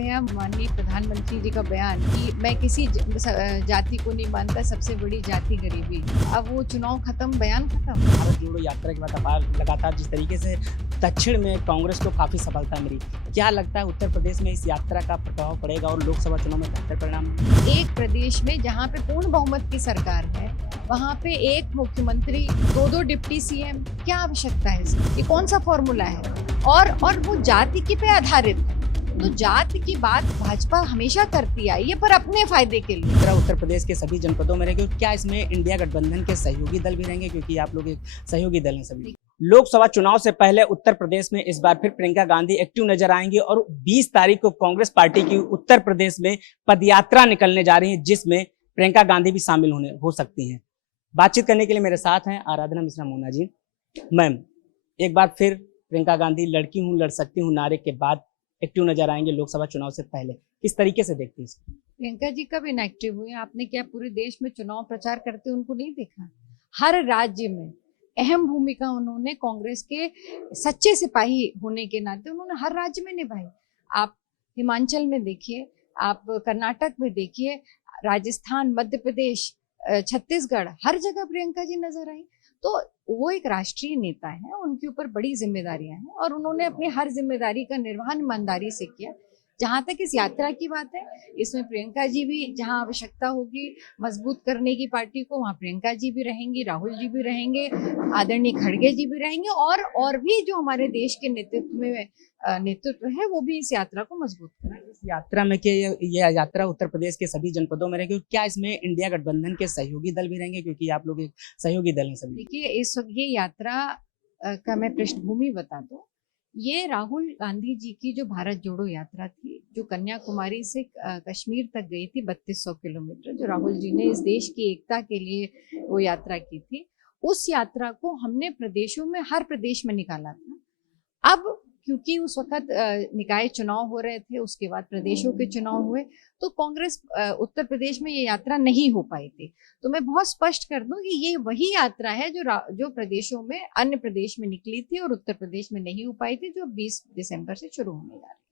गया माननीय प्रधानमंत्री जी का बयान कि मैं किसी जाति को नहीं मानता, सबसे बड़ी जाति गरीबी। अब वो चुनाव खत्म, बयान खत्म। भारत जोड़ो यात्रा के बाद लगातार जिस तरीके से दक्षिण में कांग्रेस को काफी सफलता मिली, क्या लगता है उत्तर प्रदेश में इस यात्रा का प्रभाव पड़ेगा और लोकसभा चुनाव में बेहतर परिणाम? एक प्रदेश में जहाँ पे पूर्ण बहुमत की सरकार है, वहाँ पे एक मुख्यमंत्री, दो डिप्टी सीएम, क्या आवश्यकता है इसकी? ये कौन सा फॉर्मूला है? और वो जाति की पे आधारित है। तो जाति की बात भाजपा हमेशा करती आई है, पर अपने फायदे के लिए। उत्तर प्रदेश के सभी जनपदों में रहेंगे, क्या इसमें इंडिया गठबंधन के सहयोगी दल भी रहेंगे, क्योंकि आप लोग एक सहयोगी दल हैं सभी? लोकसभा चुनाव से पहले उत्तर प्रदेश में इस बार फिर प्रियंका गांधी एक्टिव नजर आएंगी और 20 तारीख को कांग्रेस पार्टी की उत्तर प्रदेश में पदयात्रा निकलने जा रही है, जिसमें प्रियंका गांधी भी शामिल हो सकती हैं। बातचीत करने के लिए मेरे साथ हैं आराधना मिश्रा मोना जी। मैम, एक बार फिर प्रियंका गांधी लड़की हूँ लड़ सकती हूँ नारे के बाद एक्टिव नजर आएंगे लोकसभा चुनाव से पहले, किस तरीके से देखती हैं? प्रियंका जी कब इनएक्टिव हुए? आपने क्या पूरे देश में चुनाव प्रचार करते उनको नहीं देखा? हर राज्य में अहम भूमिका उन्होंने कांग्रेस के सच्चे सिपाही होने के नाते उन्होंने हर राज्य में निभाई। आप हिमाचल में देखिए, आप कर्नाटक में देखिए, राजस्थान, मध्य प्रदेश, छत्तीसगढ़, हर जगह प्रियंका जी नजर आई। तो वो एक राष्ट्रीय नेता है, उनके ऊपर बड़ी जिम्मेदारियां हैं और उन्होंने अपनी हर जिम्मेदारी का निर्वहन ईमानदारी से किया। जहां तक इस यात्रा की बात है, इसमें प्रियंका जी भी जहां आवश्यकता होगी मजबूत करने की पार्टी को, वहां प्रियंका जी भी रहेंगी, राहुल जी भी रहेंगे, आदरणीय खड़गे जी भी रहेंगे और भी जो हमारे देश के नेतृत्व है वो भी इस यात्रा को मजबूत करेंगे। इस यात्रा में क्या ये यात्रा उत्तर प्रदेश के सभी जनपदों में रहेगी, क्या इसमें इंडिया गठबंधन के सहयोगी दल भी रहेंगे, क्योंकि आप लोग एक सहयोगी दल हैं सभी? देखिए, इस वक्त ये यात्रा का मैं पृष्ठभूमि बता दूं। ये राहुल गांधी जी की जो भारत जोड़ो यात्रा थी, जो कन्याकुमारी से कश्मीर तक गई थी, 3200 किलोमीटर, जो राहुल जी ने इस देश की एकता के लिए वो यात्रा की थी, उस यात्रा को हमने प्रदेशों में, हर प्रदेश में निकाला था। अब क्योंकि उस वक्त निकाय चुनाव हो रहे थे, उसके बाद प्रदेशों के चुनाव हुए, तो कांग्रेस उत्तर प्रदेश में ये यात्रा नहीं हो पाई थी। तो मैं बहुत स्पष्ट कर दूं कि ये वही यात्रा है जो प्रदेशों में, अन्य प्रदेश में निकली थी और उत्तर प्रदेश में नहीं हो पाई थी, जो 20 दिसंबर से शुरू होने जा रही है।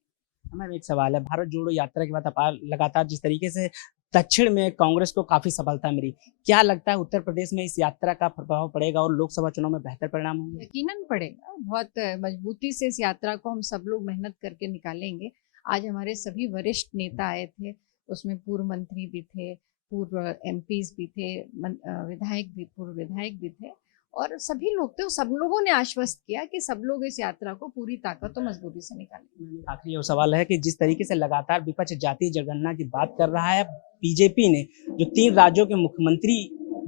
हमारा एक सवाल है, भारत जोड़ो यात्रा के बाद लगातार जिस तरीके से दक्षिण में कांग्रेस को काफी सफलता मिली, क्या लगता है उत्तर प्रदेश में इस यात्रा का प्रभाव पड़ेगा और लोकसभा चुनाव में बेहतर परिणाम होंगे? यकीनन पड़ेगा। बहुत मजबूती से इस यात्रा को हम सब लोग मेहनत करके निकालेंगे। आज हमारे सभी वरिष्ठ नेता आए थे, उसमें पूर्व मंत्री भी थे, पूर्व एमपीज भी थे, पूर्व विधायक भी थे और सभी लोग थे। सब लोगों ने आश्वस्त किया कि सब लोग इस यात्रा को पूरी ताकत और मजबूती से निकालेंगे। आखिरी सवाल है कि जिस तरीके से लगातार विपक्ष जाति जनगणना की बात कर रहा है, बीजेपी ने जो 3 राज्यों के मुख्यमंत्री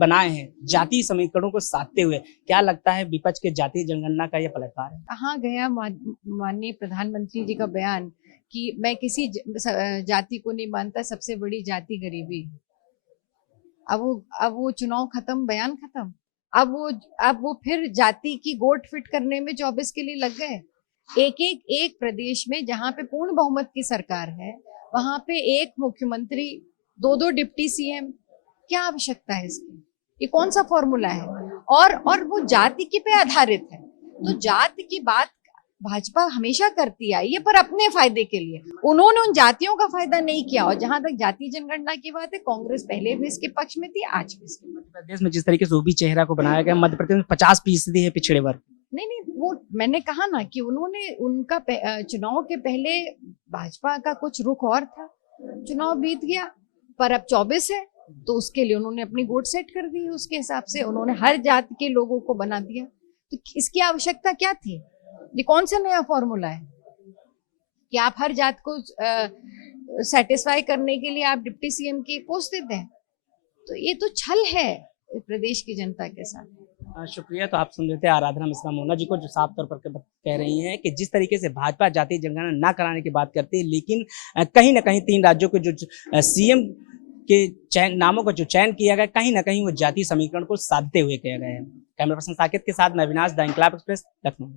बनाए हैं जातीय समीकरणों को साधते हुए, क्या लगता है विपक्ष के जातीय जनगणना का यह पलटवार है? कहाँ गया माननीय प्रधानमंत्री जी का बयान कि मैं किसी जाति को नहीं मानता, सबसे बड़ी जाति गरीबी। अब वो चुनाव खत्म, बयान खत्म। अब वो फिर जाति की गोट फिट करने में 24 के लिए लग गए। एक प्रदेश में जहाँ पे पूर्ण बहुमत की सरकार है, वहां पे एक मुख्यमंत्री, दो डिप्टी सीएम, क्या आवश्यकता है इसकी? ये कौन सा फॉर्मूला है? और वो जाति की पे आधारित है। तो जाति की बात भाजपा हमेशा करती आई है, पर अपने फायदे के लिए। उन्होंने उन जातियों का फायदा नहीं किया। और जहां तक जाति जनगणना की बात है, कांग्रेस पहले भी इसके पक्ष में थी, आज भी इसके। मध्य प्रदेश में जिस तरीके से ओबी चेहरा को बनाया गया, मध्य प्रदेश में 50% है पिछड़े वर्ग। नहीं, वो मैंने कहा ना कि उन्होंने उनका चुनाव के पहले भाजपा का कुछ रुख और था, चुनाव बीत गया, पर अब 24 है, तो उसके लिए उन्होंने अपनी गोट सेट कर दी। उसके हिसाब से उन्होंने हर जाति के लोगों को बना दिया। तो इसकी आवश्यकता क्या थी? ये कौन सा नया फॉर्मूला है कि आप हर जात को सेटिस्फाई करने के लिए आप डिप्टी सीएम की पोस्ट देते हैं? तो ये तो छल है प्रदेश की जनता के साथ। शुक्रिया। तो आप सुन रहे थे आराधना मिश्रा मोना जी को, जो साफ तौर पर कह रही हैं कि जिस तरीके से भाजपा जातीय जनगणना ना कराने की बात करती है, लेकिन कहीं ना कहीं 3 राज्यों के जो सीएम के नामों का जो चयन किया गया, कहीं ना कहीं वो जातीय समीकरण को साधते हुए किया गया है। कैमरा पर्सन साकेत के साथ मैं Avinash, the Inquilab express, Lucknow.